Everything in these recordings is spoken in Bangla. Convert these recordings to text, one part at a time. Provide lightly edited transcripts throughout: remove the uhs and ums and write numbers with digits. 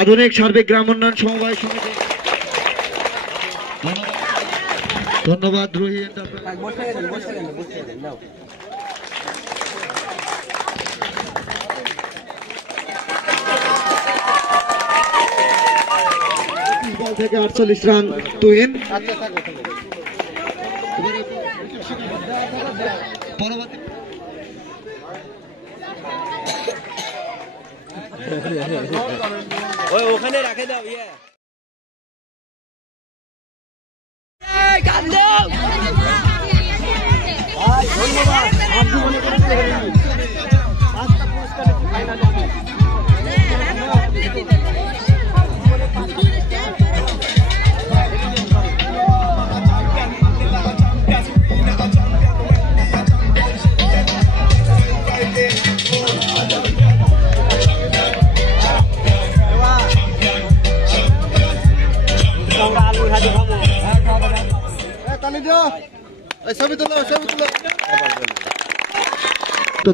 আধুনিক সার্বিক গ্রাম উন্নয়ন সমবায় সমিতি। ধন্যবাদ রুহি থেকে 48 রান তুহিন। পরবর্তী ওখানে রাখে দাও।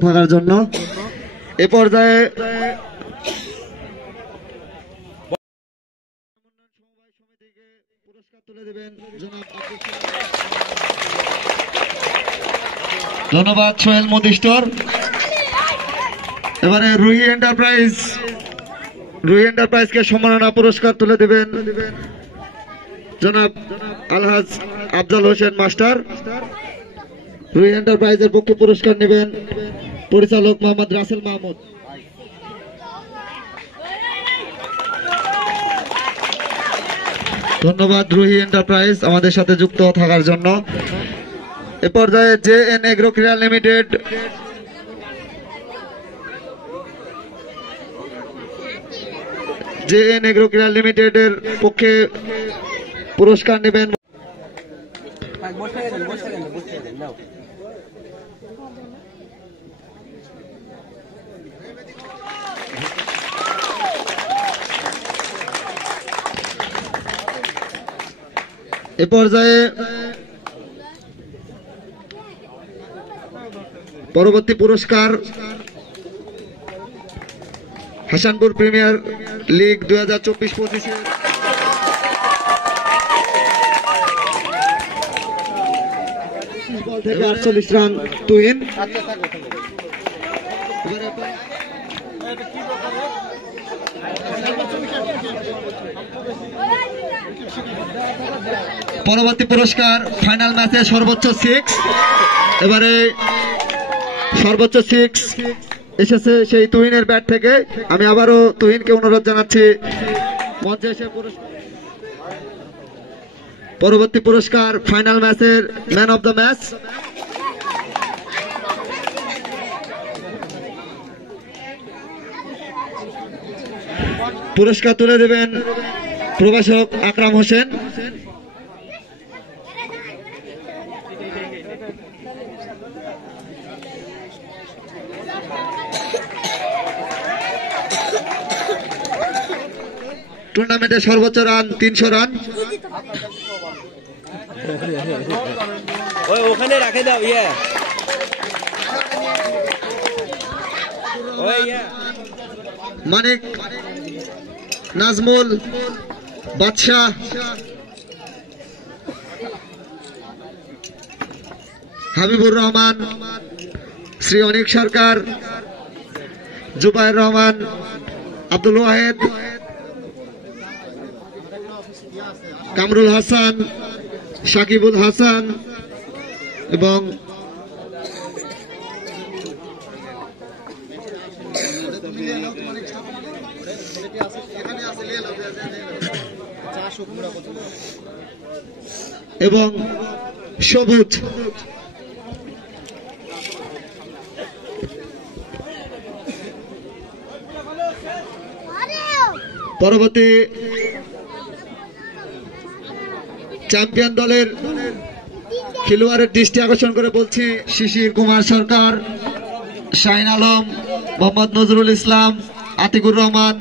থাকার জন্য এ পর্যায়ে পুরস্কার তুলে দেবেন ধন্যবাদ সোহেল মদিষ্টর। এবারে রুহি এন্টারপ্রাইজকে সম্মাননা পুরস্কার তুলে দেবেন জনাব আলহাজ আফজাল হোসেন মাস্টার। রুহি এন্টারপ্রাইজের পক্ষে পুরস্কার নেবেন পরিচালক মোহাম্মদ রাসেল মাহমুদ। ধন্যবাদ রুহি এন্টারপ্রাইজ আমাদের সাথে যুক্ত থাকার জন্য। এ পর্যায়ে জেএন এগ্রো ক্রিয়া লিমিটেড এর পক্ষে পুরস্কার নেবেন এ পর্যায়ে পরবর্তী পুরস্কার হাসানপুর প্রিমিয়ার লিগ 2024-25 থেকে 48 রান তুহিন। পরবর্তী পুরস্কার ফাইনাল ম্যাচে সর্বোচ্চ 6। এবারে সর্বোচ্চ 6 এসেছে সেই তুহিনের ব্যাট থেকে। আমি আবারও তুহিনকে অনুরোধ জানাচ্ছি মঞ্চে এসে পরবর্তী পুরস্কার ফাইনাল ম্যাচের ম্যান অফ দ্য ম্যাচ। পুরস্কার তুলে দেবেন প্রভাষক আকরাম হোসেন। টুর্নামেন্টে সর্বোচ্চ রান 300 রান। ওখানে রাখে দাও। মানিক, নাজমুল, বাদশাহ, হাবিবুর রহমান, শ্রী অনিক সরকার, জুবাইর রহমান, আব্দুল ওয়াহেদ, কামরুল হাসান, সাকিবুল হাসান এবং সবুজ। পরবর্তী চ্যাম্পিয়ন দলের খেলোয়াড়ের দৃষ্টি আকর্ষণ করে বলছি শিশির কুমার সরকার, শাহিন আলম, মোহাম্মদ নজরুল ইসলাম, আতিকুর রহমান,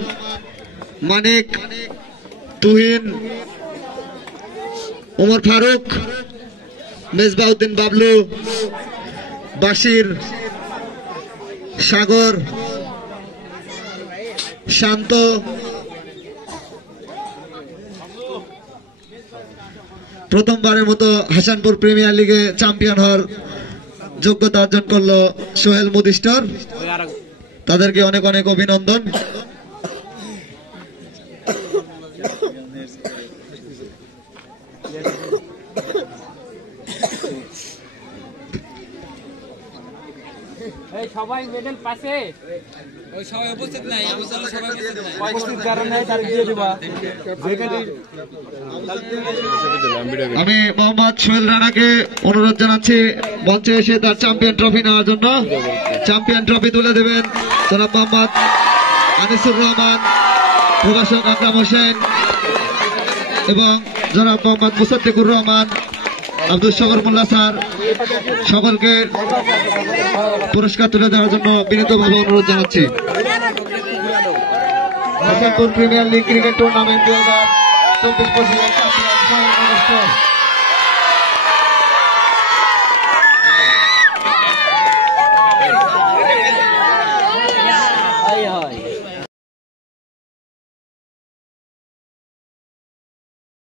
মানিক, তুহিন, ওমর ফারুক, মেজবাউদ্দিন বাবলু, বাশির, সাগর, শান্ত, প্রথমবারের মতো হাসানপুর প্রিমিয়ার লিগে চ্যাম্পিয়ন হওয়ার যোগ্যতা অর্জন করলো সোহেল মুদিস্টার। তাদেরকে অনেক অনেক অভিনন্দন। সবাই মেডেল পাশে, ওই সবাই উপস্থিত নাই, উপস্থিত কারণে তার দিয়ে দিবা। আমি মোহাম্মদ সোহেল রানাকে অনুরোধ জানাচ্ছি মঞ্চে এসে তার চ্যাম্পিয়ন ট্রফি নেওয়ার জন্য। চ্যাম্পিয়ন ট্রফি তুলে দেবেন জনাব মোহাম্মদ আনিসুর রহমান, প্রভাষক আকরাম হোসেন এবং জনাব মোহাম্মদ মুসাদ্দিকুর রহমান, আব্দুল শকর মোল্লা স্যার, সকলকে পুরস্কার তুলে দেওয়ার জন্য বিনীতভাবে অনুরোধ জানাচ্ছি। Hasanpur premier league cricket tournament 2024-25 champion Sohel মুদিস্টার।